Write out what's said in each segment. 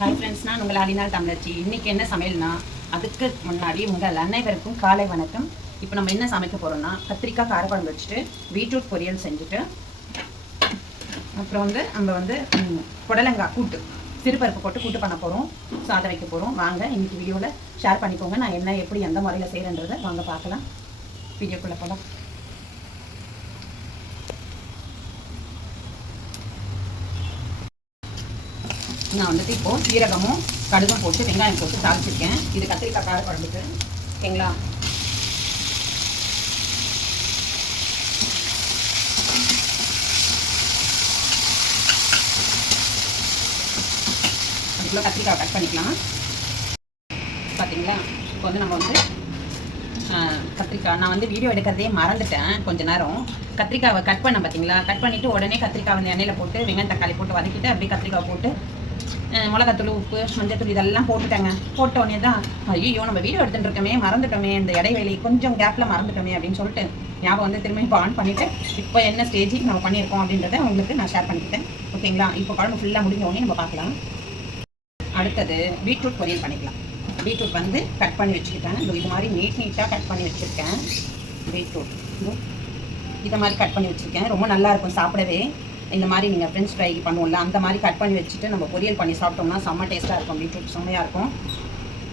Hi friends, நான் உங்கள் ஆடினால் தமிழச்சி. இன்றைக்கி என்ன சமையல்னா, அதுக்கு முன்னாடி உங்கள் அனைவருக்கும் காலை வணக்கம். இப்போ நம்ம என்ன சமைக்க போகிறோம்னா, கத்திரிக்காய் காரக்குழம்பு வச்சுட்டு பீட்ரூட் பொரியல் செஞ்சுட்டு அப்புறம் நம்ம புடலங்காய் கூட்டு சிறுபருப்பு போட்டு கூட்டு பண்ண போகிறோம். சாதம் வைக்க போகிறோம். வாங்க இன்றைக்கி வீடியோவில் ஷேர் பண்ணிக்கோங்க. நான் என்ன எப்படி எந்த முறையில் செய்கிறேன்றதை வாங்க பார்க்கலாம். வீடியோக்குள்ளே போகலாம். நான் இப்போது சீரகமும் கடுகும் போட்டு வெங்காயம் போட்டு தாளிச்சிருக்கேன். இது கத்திரிக்காய் கார குழம்புக்கு. ஓகேங்களா? அதுக்குள்ளே கத்திரிக்காய் கட் பண்ணிக்கலாம். பார்த்தீங்களா? இப்போ நம்ம கத்திரிக்காய் நான் வீடியோ எடுக்கிறதே மறந்துட்டேன். கொஞ்ச நேரம் கத்திரிக்காவை கட் பண்ண பார்த்தீங்களா? கட் பண்ணிவிட்டு உடனே கத்திரிக்காய் எண்ணெயில் போட்டு வெங்காயம் தக்காளி போட்டு வதக்கிட்டு அப்படியே கத்திரிக்காய் போட்டு மிளகாத்தூள் உப்பு மஞ்சத்தூள் இதெல்லாம் போட்டுட்டேங்க. போட்ட உடனே தான் ஐயோ நம்ம வீடியோ எடுத்துகிட்டு இருக்கோமே, மறந்துட்டோமே, இந்த இடைவெளி கொஞ்சம் கேப்பில் மறந்துட்டோமே அப்படின்னு சொல்லிட்டு ஞாபகம் திரும்ப இப்போ ஆன் பண்ணிவிட்டு இப்போ என்ன ஸ்டேஜுக்கு நம்ம பண்ணியிருக்கோம் அப்படின்றத உங்களுக்கு நான் ஷேர் பண்ணிக்கிட்டேன். ஓகேங்களா? இப்போ குழம்பு ஃபுல்லாக முடிஞ்ச உடனே நம்ம பார்க்கலாம். அடுத்தது பீட்ரூட் பொரியல் பண்ணிக்கலாம். பீட்ரூட் கட் பண்ணி வச்சுக்கிட்டேன். இது மாதிரி நீட்டாக கட் பண்ணி வச்சுருக்கேன். பீட்ரூட் இதை மாதிரி கட் பண்ணி வச்சுருக்கேன். ரொம்ப நல்லாயிருக்கும் சாப்பிடவே. இந்த மாதிரி நீங்கள் ஃப்ரெஞ்ச் ஃப்ரை பண்ணுவோம்ல, அந்த மாதிரி கட் பண்ணி வச்சுட்டு நம்ம பொரியல் பண்ணி சாப்பிட்டோம்னா செம்ம டேஸ்ட்டாக இருக்கும். பீட்ரூட் செம்மையாக இருக்கும்.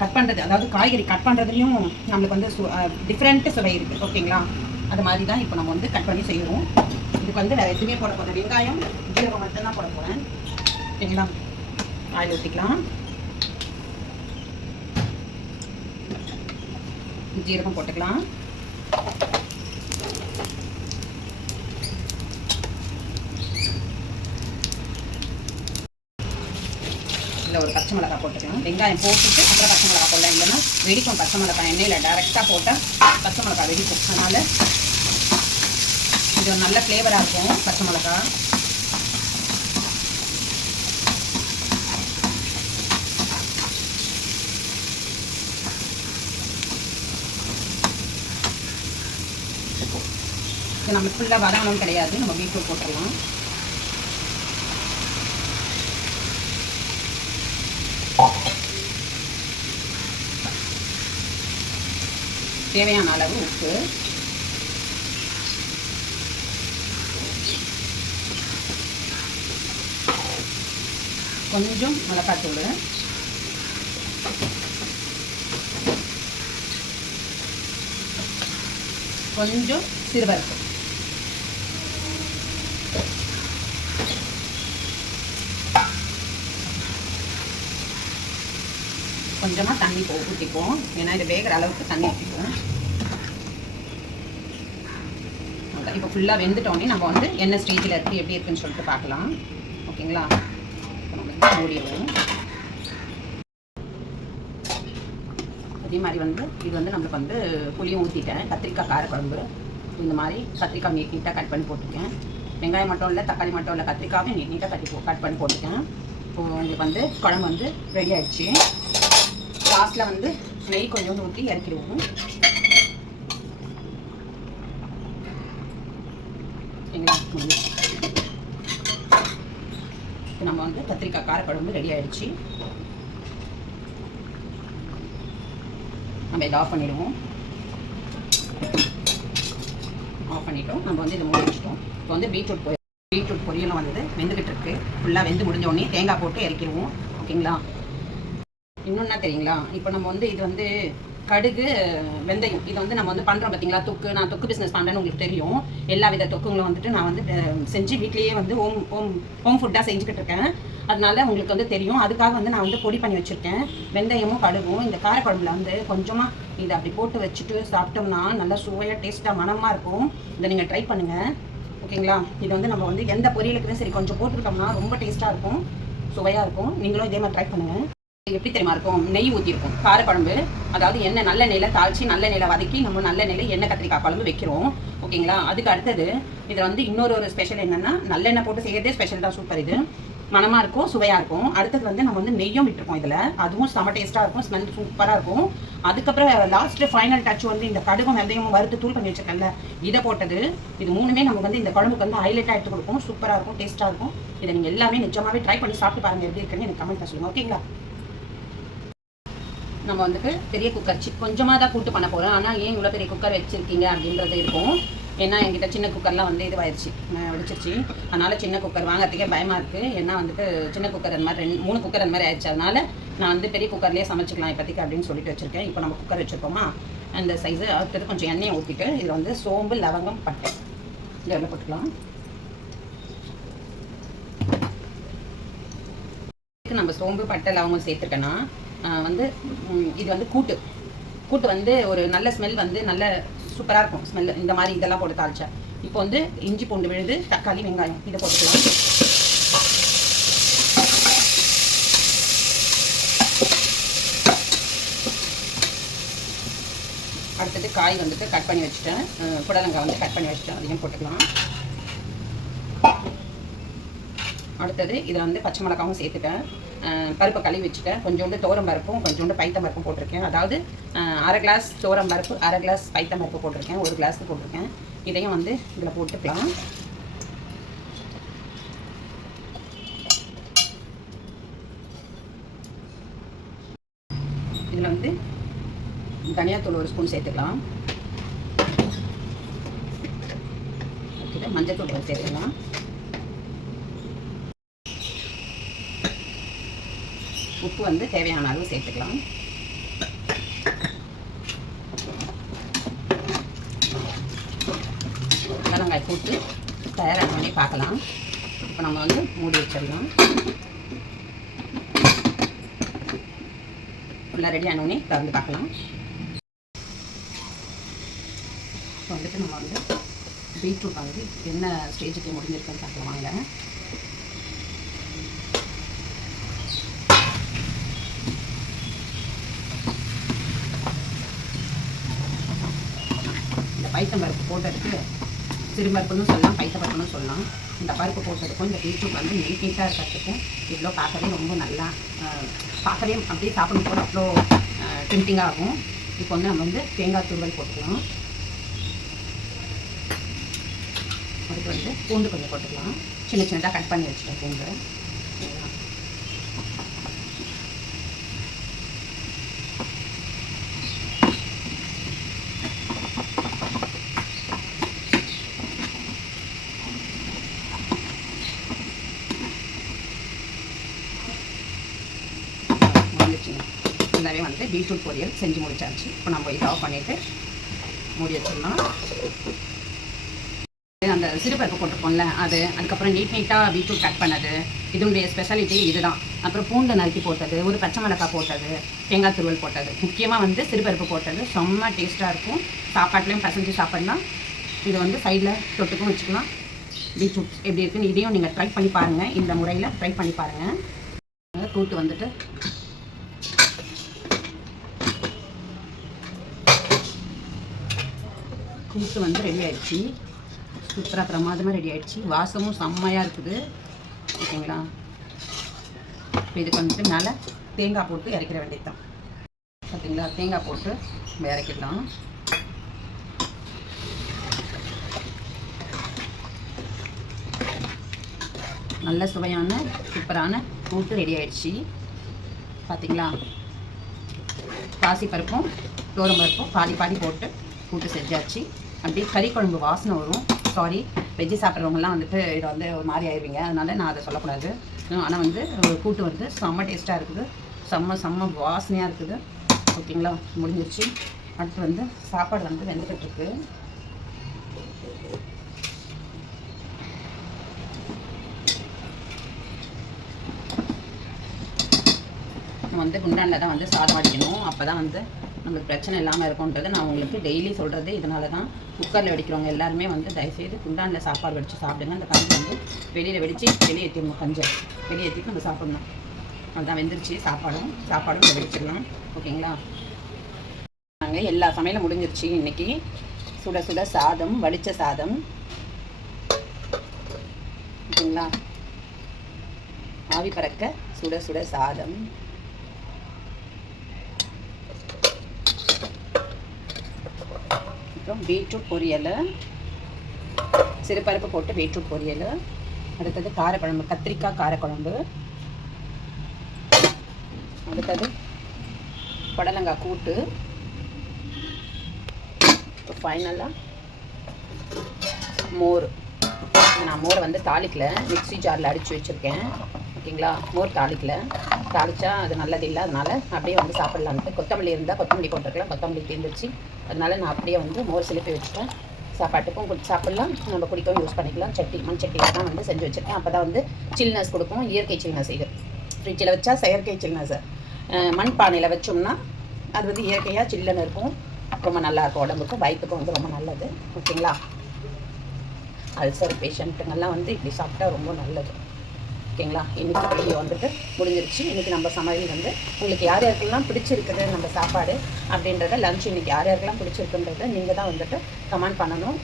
கட் பண்ணுறது, அதாவது காய்கறி கட் பண்ணுறதுலையும் நம்மளுக்கு டிஃப்ரெண்ட்டு சுவை இருக்குது. ஓகேங்களா? அது மாதிரி தான் இப்போ நம்ம கட் பண்ணி செய்வோம். இதுக்கு வேறு எதுவுமே போட போகிறேன். வெங்காயம் ஜீரகம் மட்டும்தான் போட போகிறேன். ஓகேங்களா? ஆயில் ஊற்றிக்கலாம். ஜீரகம் போட்டுக்கலாம். ஒரு பச்சை மிளகாய் போட்டுக்கலாம். வெங்காயம் போட்டுட்டு அப்புறம் பச்சை மிளகாய் போடலாம். இல்லைன்னா வெடிக்கும். பச்சை மிளகாய் எண்ணெயில் டைரெக்டாக போட்டால் பச்சை மிளகாய் வெடிக்கும். அதனால் இது ஒரு நல்ல ஃப்ளேவராக இருக்கும் பச்சை மிளகாய். இது நம்ம ஃபுல்லாக வதங்கணும் கிடையாது. நம்ம பீட்ரூட் போட்டுடலாம். தேவையான அளவு உப்பு, கொஞ்சம் மிளகாத்தூள், கொஞ்சம் சிறுபருப்பு, கொஞ்சமாக தண்ணி ஊற்றிப்போம். ஏன்னா இது வேகிற அளவுக்கு தண்ணி ஊற்றிப்போம். இப்போ ஃபுல்லாக வெந்துட்டோன்னே நம்ம என்ன ஸ்டேஜில் இருக்குது எப்படி இருக்குன்னு சொல்லிட்டு பார்க்கலாம். ஓகேங்களா? நம்ம மூடிடுவோம். அதே மாதிரி இது நம்மளுக்கு புளியும் ஊற்றிட்டேன். கத்திரிக்காய் காரக்குழம்பு இந்த மாதிரி கத்திரிக்காய் நீட்டாக கட் பண்ணி போட்டிருக்கேன். வெங்காயம் மட்டும் இல்லை, தக்காளி மட்டும் இல்லை, கத்திரிக்காயும் நீட்டாக கட் பண்ணி போட்டிருக்கேன். இப்போது உங்களுக்கு குழம்பு ரெடி ஆகிடுச்சு. லாஸ்ட்டில் நெய் கொஞ்சம் ஊற்றி இறக்கிடுவோம். ஓகேங்களா? இப்போ நம்ம கத்திரிக்காய் காரக்குழம்பு ரெடி ஆகிடுச்சு. நம்ம இதை ஆஃப் பண்ணிவிடுவோம். ஆஃப் பண்ணிவிட்டோம். நம்ம இதை மூடி வச்சுட்டோம். இப்போ பீட்ரூட் பொரியலும் வெந்துக்கிட்டு இருக்குது. ஃபுல்லாக வெந்து முடிஞ்ச உடனே தேங்காய் போட்டு இறக்கிடுவோம். ஓகேங்களா? இன்னொன்னா தெரியுங்களா? இப்போ நம்ம இது கடுகு வெந்தயம் இது நம்ம பண்ணுறோம் பார்த்தீங்களா? நான் தொக்கு பிஸ்னஸ் பண்ணுறேன்னு உங்களுக்கு தெரியும். எல்லா வித தொக்குங்களும் நான் செஞ்சு வீட்லேயே ஹோம் ஃபுட்டாக செஞ்சுக்கிட்டு இருக்கேன். அதனால உங்களுக்கு தெரியும். அதுக்காக நான் பொடி பண்ணி வச்சுருக்கேன். வெந்தயமும் கடுகும் இந்த காரக்குழம்புல கொஞ்சமாக இதை அப்படி போட்டு வச்சுட்டு சாப்பிட்டோம்னா நல்லா சுவையாக டேஸ்ட்டாக மனமாக இருக்கும். இதை நீங்கள் ட்ரை பண்ணுங்கள். ஓகேங்களா? இது நம்ம எந்த பொரியலுக்குமே சரி கொஞ்சம் போட்டுக்கிட்டோம்னா ரொம்ப டேஸ்ட்டாக இருக்கும், சுவையாக இருக்கும். நீங்களும் இதே மாதிரி ட்ரை பண்ணுங்கள். எப்படி தெரியுமா இருக்கும்? நெய் ஊற்றிருக்கும் காரக்குழம்பு. அதாவது எண்ணெய் நல்ல நெய்யில் தாளித்து நல்ல நெய்யில் வதக்கி நம்ம நல்ல நெய்யில் எண்ணெய் கத்திரிக்காய் குழம்பு வைக்கிறோம். ஓகேங்களா? அதுக்கு அடுத்தது இதில் இன்னொரு ஸ்பெஷல் என்னென்னா நல்லெண்ணெய் போட்டு செய்யறதே ஸ்பெஷல் தான். சூப்பர். இது மனமாக இருக்கும், சுவையாக இருக்கும். அடுத்தது வந்து நம்ம வந்து நெய்யும் விட்டுருக்கோம் இதில், அதுவும் செம டேஸ்ட்டாக இருக்கும், ஸ்மெல் சூப்பராக இருக்கும். அதுக்கப்புறம் லாஸ்ட்டு ஃபைனல் டச் வந்து இந்த கடுகும் வெந்தயமும் வறுத்து தூள் பண்ணி வச்சுருக்கேன்ல, இதை போட்டது. இது மூணுமே நமக்கு வந்து இந்த குழம்புக்கு வந்து ஹைலைட்டாக எடுத்து கொடுக்கும், சூப்பராக இருக்கும், டேஸ்ட்டாக இருக்கும். இதை நீங்கள் எல்லாமே நிஜமாகவே ட்ரை பண்ணி சாப்பிட்டு பாருங்கள் எப்படி இருக்குன்னு எனக்கு கமெண்ட்டில் சொல்லுங்கள், ஓகேங்களா? நம்ம வந்துட்டு பெரிய குக்கர் கொஞ்சமாக தான் கூட்டு பண்ண போகிறோம். ஆனால் ஏன் இவ்வளோ பெரிய குக்கர் வச்சுருக்கீங்க அப்படின்றது இருக்கும். ஏன்னா என்கிட்ட சின்ன குக்கர்லாம் வந்து இதுவாயிடுச்சு, வெடிச்சிருச்சு. அதனால் சின்ன குக்கர் வாங்கிறதுக்கே பயமாக இருக்குது. ஏன்னா வந்துட்டு சின்ன குக்கர் அந்த மாதிரி 3 குக்கர் அந்த மாதிரி ஆயிடுச்சு. அதனால் நான் வந்து பெரிய குக்கர்லேயே சமைச்சிக்கலாம் இப்போதைக்கு அப்படின்னு சொல்லிட்டு வச்சுருக்கேன். இப்போ நம்ம குக்கர் வச்சுருக்கோமா, அந்த சைஸு அடுத்தது கொஞ்சம் எண்ணெயை ஊற்றிட்டு இதில் வந்து சோம்பு, லவங்கம், பட்டை இதில் போட்டுக்கலாம். நம்ம சோம்பு, பட்டை, லவங்கம் சேர்த்துருக்கேன்னா வந்து இது வந்து கூட்டு வந்து ஒரு நல்ல ஸ்மெல் வந்து நல்ல சூப்பராக இருக்கும் ஸ்மெல். இந்த மாதிரி இதெல்லாம் போட்டு தாளிச்சா. இப்போ வந்து இஞ்சி பூண்டு விழுது, தக்காளி, வெங்காயம் இதை போட்டுக்கலாம். அடுத்தது காய் வந்துட்டு கட் பண்ணி வச்சுட்டேன், புடலங்காய் வந்து கட் பண்ணி வச்சுட்டேன், அதையும் போட்டுக்கலாம். அடுத்தது இதில் வந்து பச்சை மிளகாவும் சேர்த்துட்டேன், பருப்பை கழுவி வச்சுட்டேன். கொஞ்சோண்டு துவரம் பருப்பும் கொஞ்சோண்டு பைத்தம் பருப்பும் போட்டிருக்கேன். அதாவது 1/2 கிளாஸ் துவரம் பருப்பு, 1/2 கிளாஸ் பைத்தம் பருப்பு போட்டிருக்கேன், 1 கிளாஸுக்கு போட்டிருக்கேன். இதையும் வந்து இதில் போட்டுக்கலாம். இதில் வந்து தனியாத்தூள் 1 ஸ்பூன் சேர்த்துக்கலாம். ஓகே, மஞ்சத்தூள் சேர்த்துக்கலாம். உப்பு வந்து தேவையான அளவு சேர்த்துக்கலாம். வெங்காயம் போட்டு தயாராக பண்ணி பார்க்கலாம். இப்போ நம்ம வந்து மூடி வச்சிடலாம். ஃபுல்லாக ரெடி ஆனோடனே திறந்து பார்க்கலாம். இப்போ வந்துட்டு நம்ம வந்து பீட்ரூட் வந்து என்ன ஸ்டேஜுக்கு முடிஞ்சிருக்குன்னு பார்க்கலாம் வாங்க. பைத்தம் பருப்பு போட்டதுக்கு சிறுபருப்புன்னு சொல்லலாம், பைத்த பருப்புன்னு சொல்லலாம். இந்த பருப்பு போட்டதுக்கும் இந்த பீட்ரூட் வந்து நீட்டாக இருக்கிறதுக்கும் இவ்வளோ பார்க்கவே ரொம்ப நல்லா, பார்க்கவே அப்படியே சாப்பிடும் போது அவ்வளோ டெம்டிங்காக ஆகும். இப்போ வந்து நம்ம வந்து தேங்காய் துருவல் போட்டுக்கலாம். அதுக்கு வந்து பூண்டு கொஞ்சம் போட்டுக்கலாம். சின்ன சின்னதாக கட் பண்ணி வச்சுட்டேன் பூண்டு. ஃபுல்லாகவே வந்து பீட்ரூட் பொரியல் செஞ்சு முடிச்சாச்சு. இப்போ நம்ம இதை ஆஃப் பண்ணிவிட்டு மூடி வச்சிடலாம். அந்த சிறுபருப்பு போட்டிருப்போம்ல அது, அதுக்கப்புறம் நீட்டாக பீட்ரூட் கட் பண்ணது, இதனுடைய ஸ்பெஷாலிட்டி இதுதான். அப்புறம் பூண்டு நறுக்கி போட்டது, ஒரு பச்சை மிளகாய் போட்டது, தேங்காய் துருவல் போட்டது, முக்கியமாக வந்து சிறுபருப்பு போட்டது செம்ம டேஸ்ட்டாக இருக்கும். சாப்பாட்லேயும் பசஞ்சு சாப்பிட்லாம். இது வந்து சைடில் தொட்டுக்கும் வச்சுக்கலாம். பீட்ரூட் எப்படி இருக்குன்னு இதையும் நீங்கள் ட்ரை பண்ணி பாருங்கள். இந்த முறையில் ட்ரை பண்ணி பாருங்கள். கூட்டு வந்துட்டு கூட்டு வந்து ரெடி ஆகிடுச்சு. சூப்பராக பிரமாதமாக ரெடி ஆகிடுச்சு. வாசமும் செம்மையாக இருக்குது, ஓகேங்களா? இப்போ இதுக்கு வந்துட்டு மேலே தேங்காய் போட்டு இறக்கிற வேண்டியதுதான். பார்த்தீங்களா, தேங்காய் போட்டு இறக்கிடலாம். நல்ல சுவையான சூப்பரான கூட்டு ரெடி ஆகிடுச்சு. பார்த்தீங்களா, பாசிப்பருப்பும் பருப்பும் பாதி பாதி போட்டு கூட்டு செஞ்சாச்சு. அப்படியே கறி குழம்பு வாசனை வரும். சாரி, வெஜ்ஜு சாப்பிட்றவங்கலாம் வந்துட்டு இதை வந்து ஒரு மாதிரி ஆயிடுவீங்க, அதனால நான் அதை சொல்லக்கூடாது. ஆனால் வந்து கூட்டு வந்து செம்ம டேஸ்ட்டாக இருக்குது, செம்ம வாசனையாக இருக்குது, ஓகேங்களா? முடிஞ்சிருச்சு. அடுத்து வந்து சாப்பாடு வந்து வெந்துட்டுருக்கு. வந்து குண்டானில் தான் வந்து சாதம் வடிக்கணும், அப்போ தான் வந்து நம்மளுக்கு பிரச்சனை இல்லாமல் இருக்கும்ன்றது நான் உங்களுக்கு டெய்லி சொல்கிறது. இதனால தான் குக்கரில் வெடிக்கிறவங்க எல்லாருமே வந்து தயவுசெய்து குண்டானில் சாப்பாடு வடித்து சாப்பிடுங்க. அந்த கஞ்சி வந்து வெளியில் வெடித்து வெளியே ஏற்றிடணும், கஞ்சை வெளியே ஏற்றிட்டு நம்ம சாப்பிடணும். அதுதான் வெந்துருச்சு. சாப்பாடும் வெடிச்சிடலாம், ஓகேங்களா? நாங்கள் எல்லா சமையலும் முடிஞ்சிருச்சு. இன்றைக்கி சுட சுட சாதம், வடித்த சாதம், ஓகேங்களா? ஆவி பறக்க சுட சுட சாதம். அப்புறம் பீட்ரூட் பொரியல், சிறுபருப்பு போட்டு பீட்ரூட் பொரியல். அடுத்தது காரக்குழம்பு, கத்திரிக்காய் காரக்குழம்பு. அடுத்தது புடலங்காய் கூட்டு. இப்போ ஃபைனலாக மோர். நான் மோரை வந்து தாளிக்கல, மிக்ஸி ஜாரில் அடித்து வச்சுருக்கேன். ஓகேங்களா, மோர் தாளிக்கல, தாளித்தா அது நல்லது இல்லை, அதனால் அப்படியே வந்து சாப்பிட்லான்ட்டு. கொத்தமல்லி இருந்தால் கொத்தமல்லி போட்டிருக்கலாம், கொத்தமல்லி தீர்ந்துச்சு, அதனால் நான் அப்படியே வந்து மோர் சிலிப்பி வச்சுட்டேன். சாப்பாட்டுக்கும் சாப்பிட்லாம், நம்ம குடிக்கவும் யூஸ் பண்ணிக்கலாம். சட்டி மண் சட்டியில் தான் வந்து செஞ்சு வச்சுருக்கேன். அப்போ தான் வந்து சில்னஸ் கொடுக்கும், இயற்கை சில்னஸ். இது ஃப்ரிட்ஜில் வச்சா செயற்கை சில்னஸ், மண் பானையில் வச்சோம்னா அது வந்து இயற்கையாக சில்லுன்னு இருக்கும். ரொம்ப நல்லாயிருக்கும், உடம்புக்கும் வயிற்றுக்கும் வந்து ரொம்ப நல்லது. ஓகேங்களா, அல்சர் பேஷண்ட்டுங்கெல்லாம் வந்து இப்படி சாப்பிட்டா ரொம்ப நல்லது. ஓகேங்களா, இன்றைக்கி வீடியோ வந்துட்டு முடிஞ்சிருச்சு. இன்றைக்கி நம்ம சமையல் வந்து உங்களுக்கு யார் யாருக்கெல்லாம் பிடிச்சிருக்குது நம்ம சாப்பாடு அப்படின்றத, லஞ்ச் இன்றைக்கி யார் யாருக்கெல்லாம் பிடிச்சிருக்குன்றத நீங்கள் தான் வந்துட்டு கமெண்ட் பண்ணணும்,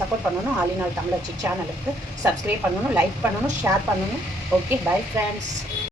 சப்போர்ட் பண்ணணும். ஆல் இன் ஆல் தமிழச்சி சேனலுக்கு சப்ஸ்கிரைப் பண்ணணும், லைக் பண்ணணும், ஷேர் பண்ணணும். Okay, bye friends.